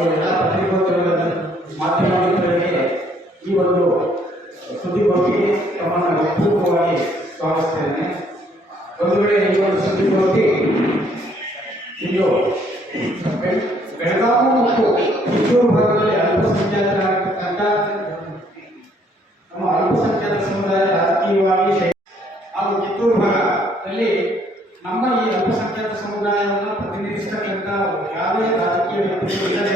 ಹಾಗೂ ಎಲ್ಲ ಪತ್ರಿಕೋದ್ಯಮದ ಮಾಧ್ಯಮ ಮಿತ್ರರಿಗೆ ಈ ಒಂದು ಸುದ್ದಿಗೋಷ್ಠಿಗೆ ತಮ್ಮನ್ನು ಹೃತ್ಪೂರ್ವಕವಾಗಿ ಸ್ವಾಗತಿಸ್ತೇನೆ. ಒಂದು ವೇಳೆ ಈ ಒಂದು ಸುದ್ದಿಗೋಷ್ಠಿ ಇಂದು ಬೆಳಗಾವಿ ಮತ್ತು ಕಿತ್ತೂರು ಭಾಗದಲ್ಲಿ ಅಲ್ಪಸಂಖ್ಯಾತರಾಗಿರ್ತಕ್ಕಂಥ ನಮ್ಮ ಅಲ್ಪಸಂಖ್ಯಾತ ಸಮುದಾಯ ರಾಜಕೀಯವಾಗಿ ಹಾಗೂ ಕಿತ್ತೂರು ಭಾಗದಲ್ಲಿ ನಮ್ಮ ಈ ಅಲ್ಪಸಂಖ್ಯಾತ ಸಮುದಾಯವನ್ನು ಪ್ರತಿನಿಧಿಸತಕ್ಕಂಥ ಯಾವುದೇ ರಾಜಕೀಯ ವ್ಯಕ್ತಿಗಳು ಇಲ್ಲದೆ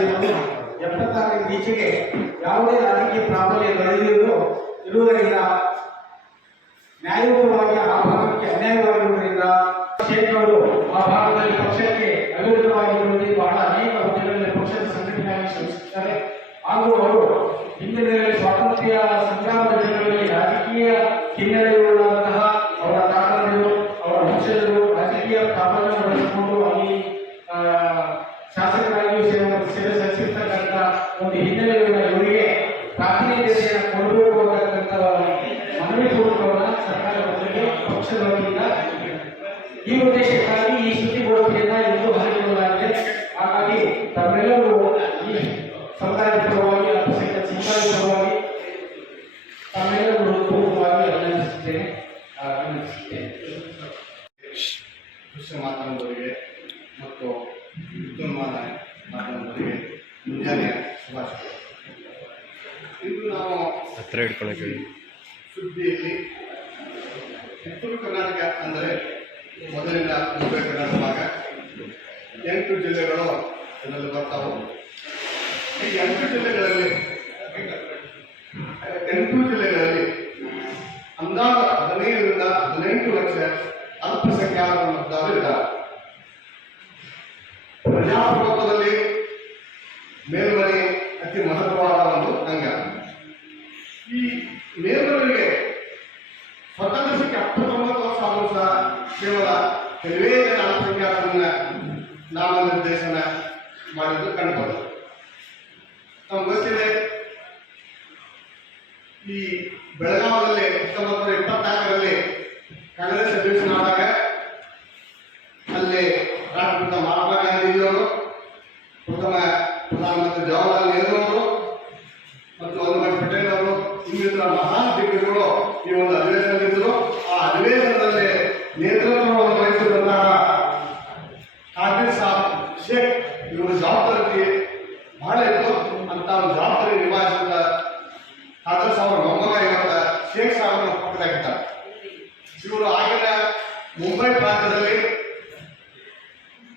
76 ಈಚೆಗೆ ಯಾವುದೇ ರಾಜಕೀಯ ಪ್ರಾಬಲ್ಯ ಇರುವುದರಿಂದ ನ್ಯಾಯಯುತವಾಗಿ ಆ ಭಾಗಕ್ಕೆ ಅನ್ಯಾಯವಾಗಿರುವುದರಿಂದ ಕ್ಷೇತ್ರಗಳು ಆ ಭಾಗದಲ್ಲಿ ಪಕ್ಷಕ್ಕೆ ಅವಿರುದ್ಧವಾಗಿರುವುದರಿಂದ ಬಹಳ ಅನೇಕ ಹುದ್ದೆಗಳಲ್ಲಿ ಪಕ್ಷದ ಸಂಘಟನೆಯಾಗಿ ಶ್ರಮಿಸುತ್ತಾರೆ. ಹಾಗೂ ಅವರು ಹಿಂದಿನಲ್ಲಿ ಸ್ವಾತಂತ್ರ್ಯ ಸಂಗ್ರಾಮದ ದಿನಗಳಲ್ಲಿ ರಾಜಕೀಯ ಹಿನ್ನೆಲೆಯುಳ್ಳಂತಹ ಅವರ ದಾಖಲೆಗಳು ಅವರ ವಂಶಜರು ರಾಜಕೀಯ ಪ್ರಾಬಲ್ಯ ಬಳಸಿಕೊಂಡು ಅಲ್ಲಿ ಶಾಸಕರಾಗಿಯೂ ಸೇವೆ ಸಲ್ಲಿಸಿರ್ತಕ್ಕಂಥ ಒಂದು ಹಿನ್ನೆಲೆಯುಳ್ಳ ಇವರಿಗೆ ಪ್ರಾತಿನಿಧ್ಯತೆಯನ್ನು ಕೊಡಬೇಕು ಅನ್ನತಕ್ಕಂಥ ಮನವಿ ಪೂರ್ವಕವನ್ನು ಸರ್ಕಾರ ವತಿಗೆ ಪಕ್ಷದ ವತಿಯಿಂದ ಈ ಉದ್ದೇಶಕ್ಕಾಗಿ ಈ ಸುದ್ದಿಗೋಷ್ಠಿಯನ್ನು ಇಂದು ಹಮ್ಮಿಕೊಳ್ಳಲಾಗಿದೆ. ಹಾಗಾಗಿ ತಮ್ಮೆಲ್ಲರೂ ಈ ಸಮುದಾಯದ ಪರವಾಗಿ ಅಲ್ಪಸಂಖ್ಯಾತ ಸಮುದಾಯದ ಪರವಾಗಿ ತಮ್ಮೆಲ್ಲರೂ ಪೂರ್ವಕವಾಗಿ ಅಭಿನಂದಿಸುತ್ತೇನೆ. ದೃಶ್ಯ ಮಾಧ್ಯಮದವರಿಗೆ ಮತ್ತು ವಿದ್ಯುನ್ಮಾನ ಮಾಧ್ಯಮದವರಿಗೆ ಮುಂಜಾನೆ ಶುಭಾಶಯಗಳು. ಇಂದು ನಾವು ಸುದ್ದಿಯಲ್ಲಿ ಕಿತ್ತೂರು ಕರ್ನಾಟಕ ಅಂದರೆ ಮೊದಲಿನ ಉತ್ತರ ಕರ್ನಾಟಕ ಭಾಗ 8 ಜಿಲ್ಲೆಗಳು ಇದರಲ್ಲಿ ಬರ್ತಾವೆ. ಈ 8 ಜಿಲ್ಲೆಗಳಲ್ಲಿ ಅಂದಾಜು 15ರಿಂದ 18 ಲಕ್ಷ ಅಲ್ಪಸಂಖ್ಯಾತರ ಮತದಾರರು ಇದ್ದಾರೆ. ಪ್ರಜಾಪ್ರಭುತ್ವದಲ್ಲಿ ಮೇಲ್ಮನೆ ಅತಿ ಮಹತ್ವವಾದ ಒಂದು ಅಂಗ. ಈ ಮೇಲ್ಮನೆಗೆ ಸ್ವತಂತ್ರ ಸಿಕ್ಕಿ 79 ವರ್ಷ ಆದರೂ ಸಹ ಕೇವಲ ಕೆಲವೇ ಜನ ಅಲ್ಪಸಂಖ್ಯಾತರನ್ನ ನಾಮನಿರ್ದೇಶನ ಮಾಡಿದ್ದು ಕಂಡುಬರುತ್ತದೆ. ನಮ್ಗೆ ಗೊತ್ತಿದೆ, ಈ ಬೆಳಗಾವಿಯಲ್ಲಿ 1924ರಲ್ಲಿ ಕಾಂಗ್ರೆಸ್ ಅಧಿವೇಶನ ಆದಾಗ ಅಲ್ಲಿ ರಾಷ್ಟ್ರಪಿತ ಮಹಾತ್ಮ ಗಾಂಧೀಜಿಯವರು, ಪ್ರಥಮ ಪ್ರಧಾನಮಂತ್ರಿ ಜವಾಹರ್ಲಾಲ್ ನೆಹರು ಅವರು ಮತ್ತು ವಲ್ಲಭಾಯ್ ಪಟೇಲ್ ಅವರು ಇನ್ನಿತರ ಮಹಾನ್ ದಿಗ್ಗಜರು ಈ ಒಂದು ಅಧಿವೇಶನದಲ್ಲಿದ್ದರು. ಆ ಅಧಿವೇಶನದಲ್ಲಿ ನೇತೃತ್ವವನ್ನು ವಹಿಸಿದಂತಹ ಖಾದಿರ್ ಸಾಬ್ ಶೇಖ್ ಇವರ ಜವಾಬ್ದಾರಿ ಬಹಳ ಇತ್ತು. ಅಂತ ಒಂದು ಜವಾಬ್ದಾರಿ ನಿಭಾಯಿಸಿದ ಖಾದರ್ ಸಾಬ್ ಮೊಮ್ಮಗ ಇವತ್ತ ಶೇಖ್ ಸಾಬ್ ಪಕ್ಕದಾಗಿದ್ದಾರೆ. ಇವರು ಆಗಿನ ಮುಂಬೈ ಪ್ರಾಂತ್ಯದಲ್ಲಿ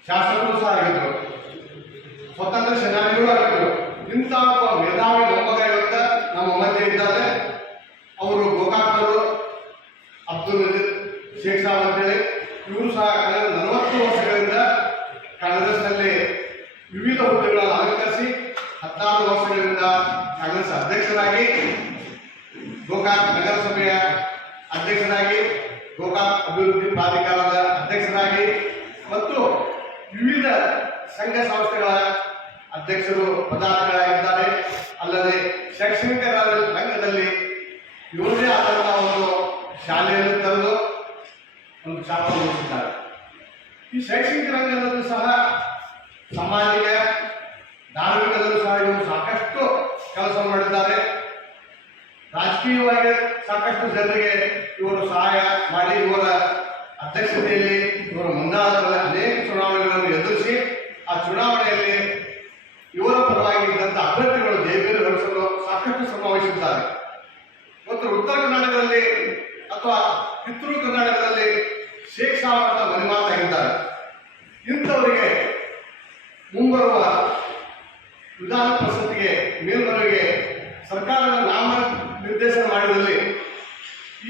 ಶಾಸಕರು ಸಹ ಆಗಿದ್ದರು, ಸ್ವತಂತ್ರ ಸೇನಾನಿಗಳು ಆಗಿದ್ದರು. ಇಂಥ ಒಬ್ಬ ಮೇಧಾವಿ ಮೊಮ್ಮಗ ಇವತ್ತ ನಮ್ಮ ಮಧ್ಯೆ ಇದ್ದಾರೆ. ಅವರು ಗೋಕಾಕ್ನವರು ಅಬ್ದುಲ್ ನಜೀರ್ ಶೇಖ್ ಸಾಬ್ ಅಂತೇಳಿ. ಇವರು ಸಹ ಕಳೆದ 40 ವರ್ಷಗಳಿಂದ ಕಾಂಗ್ರೆಸ್ನಲ್ಲಿ ವಿವಿಧ ಹುದ್ದೆಗಳನ್ನು ಅಲಂಕರಿಸಿ 16 ವರ್ಷಗಳಿಂದ ಕಾಂಗ್ರೆಸ್ ಅಧ್ಯಕ್ಷರಾಗಿ, ಗೋಕಾಕ್ ನಗರಸಭೆಯ ಅಧ್ಯಕ್ಷರಾಗಿ, ಗೋಕಾಕ್ ಅಭಿವೃದ್ಧಿ ಪ್ರಾಧಿಕಾರದ ಅಧ್ಯಕ್ಷರಾಗಿ ಮತ್ತು ವಿವಿಧ ಸಂಘ ಸಂಸ್ಥೆಗಳ ಅಧ್ಯಕ್ಷರು ಪದಾಧಿಕಾರಿಯಾಗಿದ್ದಾರೆ. ಅಲ್ಲದೆ ಶೈಕ್ಷಣಿಕ ರಂಗದಲ್ಲಿ ಇವರದೇ ಆದಂತಹ ಒಂದು ಶಾಲೆಯನ್ನು ತಂದು ಒಂದು ಛಾಪ ಮೂಡಿಸಿದ್ದಾರೆ. ಈ ಶೈಕ್ಷಣಿಕ ರಂಗದಲ್ಲೂ ಸಹ ಸಾಮಾಜಿಕ ಧಾರ್ಮಿಕದಲ್ಲೂ ಸಹ ಇವರು ಸಾಕಷ್ಟು ಕೆಲಸ ಮಾಡಿದ್ದಾರೆ. ರಾಜಕೀಯವಾಗಿ ಸಾಕಷ್ಟು ಜನರಿಗೆ ಇವರು ಸಹಾಯ ಮಾಡಿ, ಇವರ ಅಧ್ಯಕ್ಷತೆಯಲ್ಲಿ ಇವರ ಮುಂದಾಳತ್ವದಲ್ಲಿ ಅನೇಕ ಚುನಾವಣೆಗಳನ್ನು ಎದುರಿಸಿ ಆ ಚುನಾವಣೆಯಲ್ಲಿ ಇವರ ಪರವಾಗಿ ಇದ್ದಂಥ ಅಭ್ಯರ್ಥಿಗಳು ಜಯಬೇರಿ ಗಳಿಸಲು ಸಾಕಷ್ಟು ಶ್ರಮ ವಹಿಸಿದ್ದಾರೆ. ಮತ್ತು ಉತ್ತರ ಕರ್ನಾಟಕದಲ್ಲಿ ಅಥವಾ ಕಿತ್ತೂರು ಕರ್ನಾಟಕದಲ್ಲಿ ಶೇಖ್ ಸಾಬ್ ಅಂತ ಮನೆಮಾತಾಗಿದ್ದಾರೆ. ಇಂಥವರಿಗೆ ಮುಂಬರುವ ವಿಧಾನ ಪರಿಷತ್ತಿಗೆ ಮೇಲ್ಮನೆಗೆ ಸರ್ಕಾರದ ನಾಮ ನಿರ್ದೇಶನ ಮಾಡಿದಲ್ಲಿ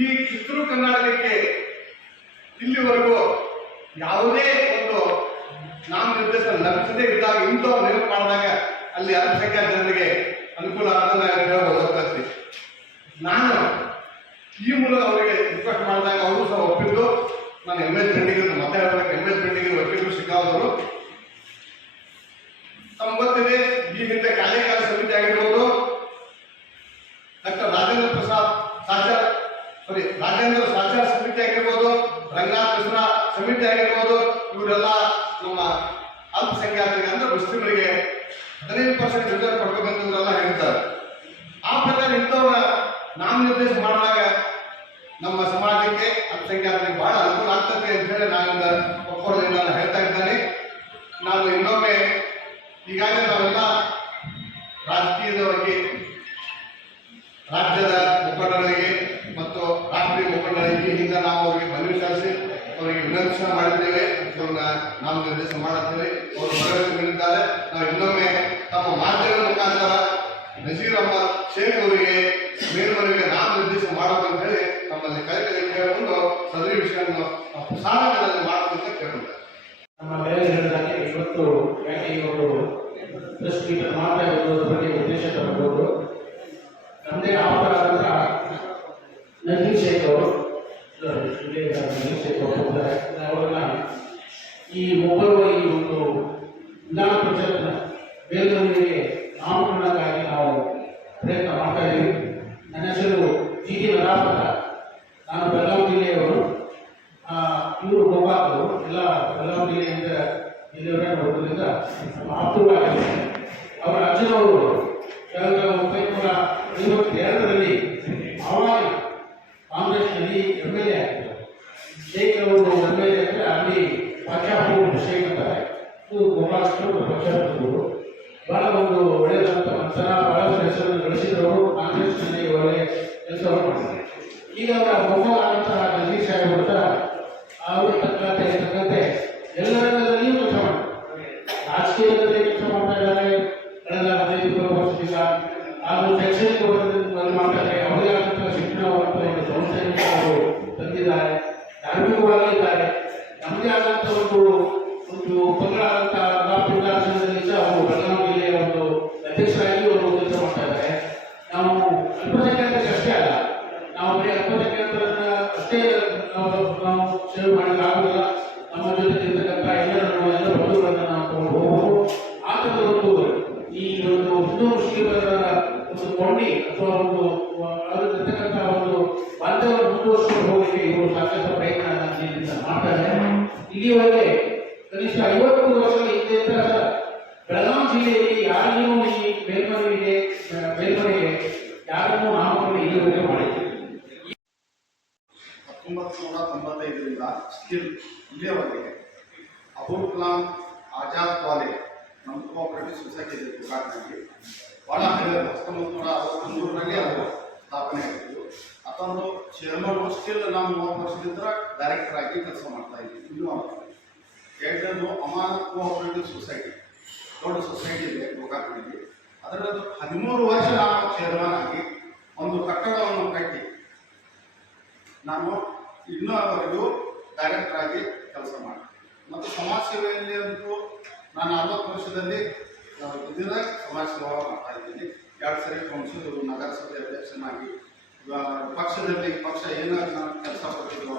ಈ ಕಿತ್ತೂರು ಕರ್ನಾಟಕಕ್ಕೆ ಇಲ್ಲಿವರೆಗೂ ಯಾವುದೇ ಒಂದು ನಾಮ ನಿರ್ದೇಶನ ಲಭಿಸದೇ ಇದ್ದಾಗ ಇಂಥವ್ರು ನೇಮಕ ಮಾಡಿದಾಗ ಅಲ್ಲಿ ಅಲ್ಪಸಂಖ್ಯಾತ ಜನರಿಗೆ ಅನುಕೂಲ ಆಗೋದನ್ನ ಹೇಳ್ಬೋದು. ನಾನು ಈ ಮೂಲಕ ಅವರಿಗೆ ರಿಕ್ವೆಸ್ಟ್ ಮಾಡಿದಾಗ ಅವರು ಸಹ ಒಪ್ಪಿದ್ದು. ನಾನು MS ಪೆಂಡಿಂಗ್ ಮತ್ತೆ ಹೇಳಬೇಕು, MS ಪೆಂಡಿಂಗ್ ವಕೀಲರು ಸಿಕ್ಕಾದರು. ತಮ್ಗೆ ಗೊತ್ತಿದೆ, ಈ ಹಿಂದೆ ಕಾರ್ಯಕಾರಿ ಸಮಿತಿ ಆಗಿರ್ಬೋದು, ಡಾಕ್ಟರ್ ರಾಜೇಂದ್ರ ಸಾಚಾರ ಸಮಿತಿ ಆಗಿರ್ಬೋದು, ರಂಗನಾಥ್ ಮಿಶ್ರಾ ಸಮಿತಿ ಆಗಿರ್ಬೋದು, ಇವರೆಲ್ಲ ನಮ್ಮ ಅಲ್ಪಸಂಖ್ಯಾತರಿಗೆ ಅಂದ್ರೆ ಮುಸ್ಲಿಮರಿಗೆ 15% ರಿಸರ್ವ್ ಕೊಡ್ಬೇಕಂತಂದ್ರೆಲ್ಲ ಹೇಳ್ತಾರೆ. ಆ ಪ್ರಕಾರ ಇಂಥವ್ರ ನಾಮನಿರ್ದೇಶ ಮಾಡಿದಾಗ ನಮ್ಮ ಸಮಾಜಕ್ಕೆ ಅಲ್ಪಸಂಖ್ಯಾತರಿಗೆ ಬಹಳ ಅನುಕೂಲ ಆಗ್ತದೆ ಅಂತ ಹೇಳಿ ನಾನಿಂದ ಒಪ್ಪೋದ್ರಿಂದ ನಾನು ಹೇಳ್ತಾ ಇದ್ದೇನೆ. ನಾನು ಇನ್ನೊಮ್ಮೆ ಈಗಾಗಲೇ ನಾವೆಲ್ಲ ರಾಜಕೀಯದವರಿಗೆ ರಾಜ್ಯದ ಮುಖಂಡರಿಗೆ ಮತ್ತು ರಾಷ್ಟ್ರೀಯ ಮುಖಂಡರಿಗೆ ಈಗ ನಾವು ಅವರಿಗೆ ಮನವಿ ಸಲ್ಲಿಸಿ ಅವರಿಗೆ ವಿನಂತಿಸ ಮಾಡಿದ್ದೇವೆ. ಇವ್ರನ್ನ ನಾವು ನಿರ್ದೇಶ ಮಾಡುತ್ತೇವೆ. ಅವರು ಭರವಸೆ ನೀಡಿದ್ದಾರೆ. ನಾವು ಇನ್ನೊಮ್ಮೆ ತಮ್ಮ ಮಾಧ್ಯಮದ ಮುಖಾಂತರ ನಜೀರ್ ಅಹಮದ್ ಶೇಖ್ ಅವರಿಗೆ ಮೇಲ್ಮನವಿಗೆ ನಾಮನಿರ್ದೇಶ ಮಾಡಬೇಕಂತ ಹೇಳಿ ನಮ್ಮಲ್ಲಿ ಕೈಗೆ ಕೇಳಿಕೊಂಡು ಸದರಿ ವಿಷಯವನ್ನು ಪ್ರಸಾರಗಳಲ್ಲಿ ಮಾಡಬೇಕಂತ ಕೇಳಿದ್ದಾರೆ. ನಮ್ಮ ಬೆಳೆಗೆ ಹೇಳಿದಾಗೆ ಇವತ್ತು ಯಾಕೆ ಇವರು ಪ್ರೆಸ್ ಮೀಟ್ ಮಾತಾಡೋದ್ರ ಬಗ್ಗೆ ಉದ್ದೇಶ ತರಬಹುದು. ನಮ್ಮದೇ ಆಪ್ತರಾದಂಥ ನಜೀರ್ ಶೇಖ್ ಅವರು ಅವರನ್ನ ಈ ಮುಂಬರುವ ಈ ಒಂದು ವಿಧಾನ ಪರಿಷತ್ನ ಬೇಲ್ಮನವಿಗೆ ನಾಮಕರಣಕ್ಕಾಗಿ ನಾವು ಪ್ರಯತ್ನ ಮಾಡ್ತಾ ಇದ್ದೀವಿ. ನನ್ನ ಹೆಸರು ಜಿ ಟಿ ನರಾಪುರ. ನಾನು ಬೆಳಗಾವಿ ಜಿಲ್ಲೆಯವರು. ಇವರು ಗೋಪಾಲರು ಎಲ್ಲ ಬೆಳಗಾವಿ ಜಿಲ್ಲೆಯಿಂದ ಜಿಲ್ಲೆಯವರೇ ಬರೋದ್ರಿಂದ ನಮ್ಮ ಆಪ್ತವಾಗಿದೆ. ಅವರ ಅಜ್ಜನವರು 1952ರಲ್ಲಿ ಆವಾಗ ಕಾಂಗ್ರೆಸ್ನಲ್ಲಿ MLA ಆಗಿದ್ದರು. ಶೇಖ್ ಅವರು MLA ಅಂದರೆ ಅಲ್ಲಿ ಪಕ್ಷಾಪೂರ್ವ ಶೇಖ್ ಅಂತಾರೆ. ಇದು ಗೋಪಾಲಕೃಷ್ಣ ಪಕ್ಷಾಪೂರ್ವರು ಬಹಳ ಒಂದು ಒಳ್ಳೆಯದಂತ ಒಂದ್ಸಲ ಬಹಳ ಹೆಸರನ್ನು ಗಳಿಸಿದವರು. ಕಾಂಗ್ರೆಸ್ನಲ್ಲಿ ಒಳ್ಳೆಯ ಕೆಲಸವನ್ನು ಮಾಡಿದ್ದಾರೆ. ಈಗ ಅವರ ಮೊಮ್ಮಗಳಾದಂತಹ ನಜೀರ್ ಸಾಹೇಬ್ ಅಂತ ಅವರು ತಕ್ಕಂತೆ ಎಲ್ಲ ರಂಗದಲ್ಲಿಯೂ ಕೆಲಸ ಮಾಡ್ತಾರೆ. ರಾಜಕೀಯದಲ್ಲಿ ಕೆಲಸ ಮಾಡ್ತಾ ಇದ್ದಾರೆ. ಕಳೆದ 15 ವರ್ಷದಿಂದ ಹಾಗೂ ಶೈಕ್ಷಣಿಕ ವರ್ಗದಲ್ಲಿ ಮಾಡ್ತಾರೆ. ಅವರೇ ಆದಂತಹ ಶಿಕ್ಷಣವಂತ ಒಂದು ಸಂಸ್ಥೆಯನ್ನು ಅವರು ತಂದಿದ್ದಾರೆ. ಧಾರ್ಮಿಕವಾಗಿದ್ದಾರೆ. ನಮ್ಮದೇ ಆದಂಥ ಒಂದು ಪಂಗಡಾದಂತಹ ರಾಷ್ಟ್ರ ವಿಧಾನಸಭೆಯಲ್ಲಿ ಸಹ ಅವರು ಬೆಳಗಾವಿ ಜಿಲ್ಲೆಯ ಒಂದು ಅಧ್ಯಕ್ಷರಾಗಿ ಅವರು ಕೆಲಸ ಮಾಡ್ತಾ ಇದ್ದಾರೆ. ನಾವು ಅಲ್ಪಸಂಖ್ಯಾತರಿಗೆ ಅಷ್ಟೇ ಅಲ್ಲ, ನಾವು ಬರೀ ಅಲ್ಪಸಂಖ್ಯಾತರನ್ನ ಅಷ್ಟೇ ನಾವು ಸೇವೆ ಮಾಡಲಿಕ್ಕೆ ಆಗುದಿಲ್ಲ. ನಮ್ಮ ಜೊತೆ ಇರ್ತಕ್ಕಂಥ ಎಲ್ಲರನ್ನು ಎಲ್ಲ ಬಂಧುಗಳನ್ನು ನಾವು ತಗೊಂಡು ಹೋಗಬಹುದು. ಆ ಥರದ ಒಂದು ಈ ಒಂದು ಹಿಂದೂ ಮುಸ್ಲಿಮರ ಒಂದು ಕೊಂಡಿ ಅಥವಾ ಒಂದು ಅದರಲ್ಲಿರ್ತಕ್ಕಂಥ ಒಂದು ಬಾಂಧವ್ಯ ಮುಂದುವರಿಸಿಕೊಂಡು ಹೋಗಲಿಕ್ಕೆ ಇವರು ಸಾಕಷ್ಟು ಪ್ರಯತ್ನ ಮಾಡ್ತಾರೆ. ಇಲ್ಲಿವರೆಗೆ ಕನಿಷ್ಠ 50 ವರ್ಷಗಳ ಹಿಂದೆ ಬೆಳಗಾವಿ ಜಿಲ್ಲೆಯಲ್ಲಿ ಯಾರಿಗೂ ಈ ಮೇಲ್ಮನವಿಗೆ ಯಾರನ್ನೂ ನಾಮಕರಣ ಇಲ್ಲಿವರೆಗೆ ಮಾಡಿದೆ. 1995ರಿಂದ ಸ್ಟಿಲ್ ಇಲ್ಲಿಯವರೆಗೆ ಅಬುಲ್ ಕಲಾಂ ಆಜಾದ್ ಕಾಲೇಜ್ ನಮ್ಮ ಕೋಆಪರೇಟಿವ್ ಸೊಸೈಟಿ ಇದೆ ಗೋಕಾಕ್ನಲ್ಲಿ. ಭಾಳ ಹಳೆಯ 1963ರಲ್ಲಿ ಅದು ಸ್ಥಾಪನೆ ಆಗಿತ್ತು. ಅದೊಂದು ಚೇರ್ಮನ್ ಸ್ಟಿಲ್ ನಾವು 30 ವರ್ಷದಿಂದ ಡೈರೆಕ್ಟರ್ ಆಗಿ ಕೆಲಸ ಮಾಡ್ತಾ ಇದ್ದೀವಿ. ಇನ್ನೂ ಎರಡನೇದು ಅಮಾನತ್ ಕೋಆಪರೇಟಿವ್ ಸೊಸೈಟಿ, ದೊಡ್ಡ ಸೊಸೈಟಿ ಇದೆ ಗೋಕಾಕ್ನಲ್ಲಿ. ಅದರದ್ದು 13 ವರ್ಷ ನಾನು ಚೇರ್ಮನ್ ಆಗಿ ಒಂದು ಕಟ್ಟಡವನ್ನು ಕಟ್ಟಿ ನಾನು ಇನ್ನೂವರೆಗೂ ಡೈರೆಕ್ಟರ್ ಆಗಿ ಕೆಲಸ ಮಾಡಿ ಮತ್ತು ಸಮಾಜ ಸೇವೆಯಲ್ಲಿ ಅಂತೂ ನಾನು 40 ವರ್ಷದಲ್ಲಿ ಇದರ ಸಮಾಜ ಸೇವಾ ಮಾಡ್ತಾ ಇದ್ದೀನಿ. 2 ಸರಿ ಕೌನ್ಸಿಲರು, ನಗರಸಭೆ ಅಧ್ಯಕ್ಷನಾಗಿ, ಪಕ್ಷದಲ್ಲಿ ಪಕ್ಷ ಏನಾಗಿ ನಾನು ಕೆಲಸ ಕೊಟ್ಟಿದ್ದು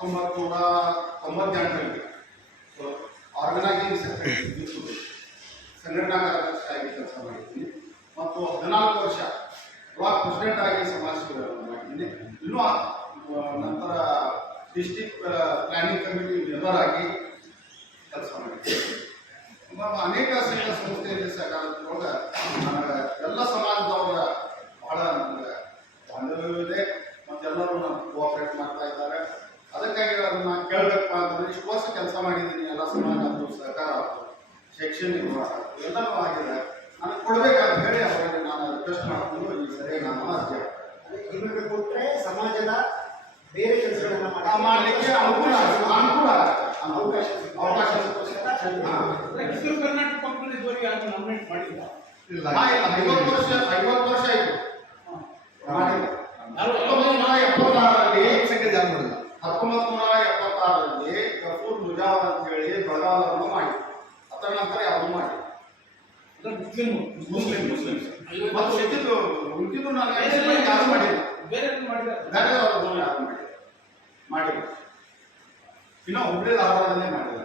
1998ರಲ್ಲಿ ಆರ್ಗನೈಸಿಂಗ್ ಸೆಕ್ರೆಟರಿ ಸಂಘಟನಾ ಕಾರ್ಯದರ್ಶಿಯಾಗಿ ಕೆಲಸ ಮಾಡಿದ್ದೀನಿ ಮತ್ತು 14 ವರ್ಷ ಬ್ಲಾಕ್ ಪ್ರೆಸಿಡೆಂಟ್ ಆಗಿ ಸಮಾಜ ಸೇವೆಯನ್ನು ಮಾಡಿದ್ದೀನಿ. ಇನ್ನೂ ನಂತರ ಡಿಸ್ಟಿಕ್ ಪ್ಲಾನಿಂಗ್ ಕಮಿಟಿ ಮೆಂಬರ್ ಆಗಿ ಕೆಲಸ ಮಾಡಿದ್ದೀನಿ. ಅನೇಕ ಸಂಘ ಸಂಸ್ಥೆಯಲ್ಲಿ ಸಹಕಾರದೊಳಗೆ ನನಗೆ ಎಲ್ಲ ಸಮಾಜದವರ ಬಹಳ ನನಗೆ ಬಾಂಧವ್ಯವಿದೆ ಮತ್ತು ಎಲ್ಲರೂ ನಾನು ಕೋಆಪರೇಟ್ ಮಾಡ್ತಾ ಇದ್ದಾರೆ. ಅದಕ್ಕಾಗಿ ಅದನ್ನು ಕೇಳಬೇಕಪ್ಪ ಅಂತಂದರೆ ಇಷ್ಟು ವರ್ಷ ಕೆಲಸ ಮಾಡಿದ್ದೀನಿ. ಎಲ್ಲ ಸಮಾಜ ಆಯಿತು, ಸಹಕಾರ ಆಯಿತು, ಶೈಕ್ಷಣಿಕ ಎಲ್ಲನೂ ಆಗಿದೆ. ನನಗೆ ಕೊಡಬೇಕಂತ ಹೇಳಿ ಅವರಿಗೆ ನಾನು ರಿಕ್ವೆಸ್ಟ್ ಮಾಡಿಕೊಂಡು ಈ ಸರಿ ನಾನು ಅರ್ಜಿ ನಿಮಗೆ ಕೊಟ್ಟರೆ ಸಮಾಜದ ಬೇರೆ ಕೆಲಸಗಳನ್ನ ಮಾಡಲಿಕ್ಕೆ ಅನುಕೂಲ ಅವಕಾಶ ಉತ್ತರ ಕರ್ನಾಟಕ ಪಕ್ಷದಲ್ಲಿ ಇದುವರೆಗೆ ಯಾರು ನಾಮಿನೇಟ್ ಮಾಡಿಲ್ಲ. ಇಲ್ಲ 50 ವರ್ಷ ಆಯಿತು ಮಾಡಿಲ್ಲ. 1976ರಲ್ಲಿ ಸಂಖ್ಯೆ ಜಾರಿ ಮಾಡಿಲ್ಲ. 1976ರಲ್ಲಿ ಗಫೂರ್ ಮುಜಾವರ್ ಅಂತ ಹೇಳಿ ಬೆಳಗಾವವನ್ನು ಮಾಡಿ ಅದರ ನಂತರ ಯಾವುದು ಮಾಡಿ ಮುಸ್ಲಿಂ ಮತ್ತು ಉಳಿದಿದ್ದು ನಾನು ಯಾರು ಮಾಡಿಲ್ಲ. ಬೇರೆ ಅವರು ಯಾರು ಮಾಡಿಲ್ಲ. ಇನ್ನೂ ಹುಬ್ಳಿ ಧಾರವಾಡದಲ್ಲೇ ಮಾಡಿಲ್ಲ.